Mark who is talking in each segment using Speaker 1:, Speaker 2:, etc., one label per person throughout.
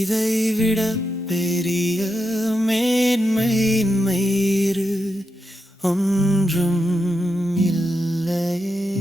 Speaker 1: இதை விட பெரிய மேன்மையின் மயிறு ஒன்றும் இல்லையே.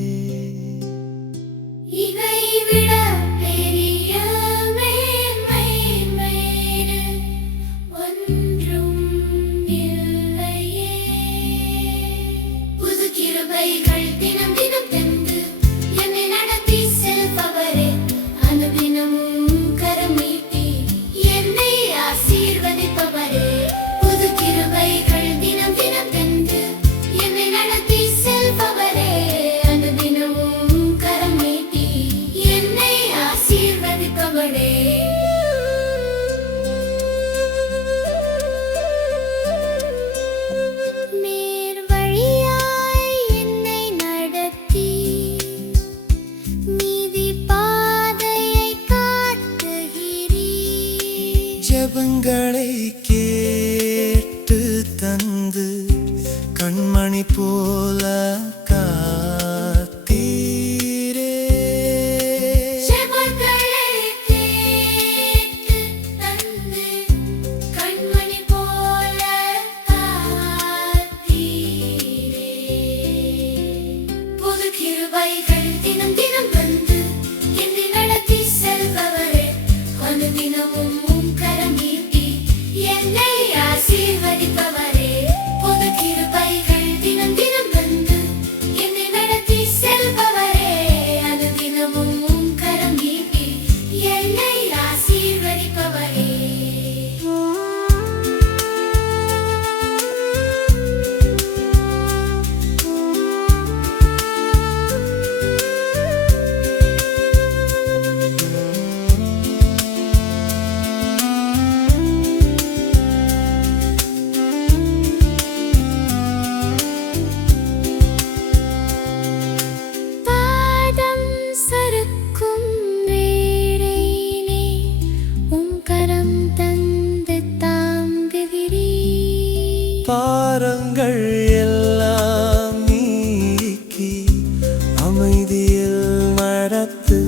Speaker 2: ஜபங்களை கேட்டு தந்து கண்மணி
Speaker 1: போ
Speaker 2: பாரங்கள் எல்லாம் நீக்கி அமைதியில்
Speaker 1: நடத்து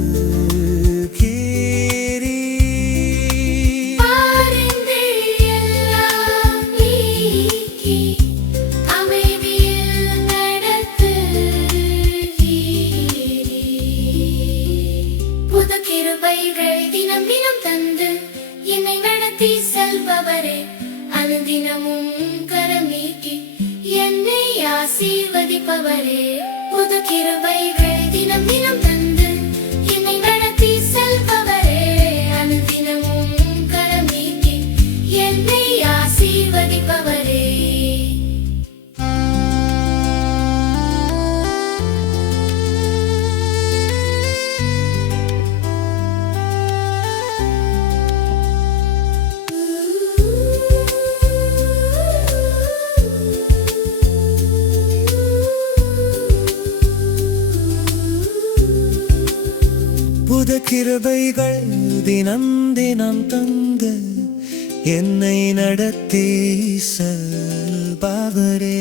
Speaker 1: தினம் தினம் தந்து என்னை நடத்தி செல்பவரே. அனுதினமும் கரு ஆசீர்வதிப்பவரே புது கிருபைகள் தினம் தினம் தன்
Speaker 2: புது கிருபைகள் தினம் தினம் தந்து என்னை நடத்தி செல்பவரே.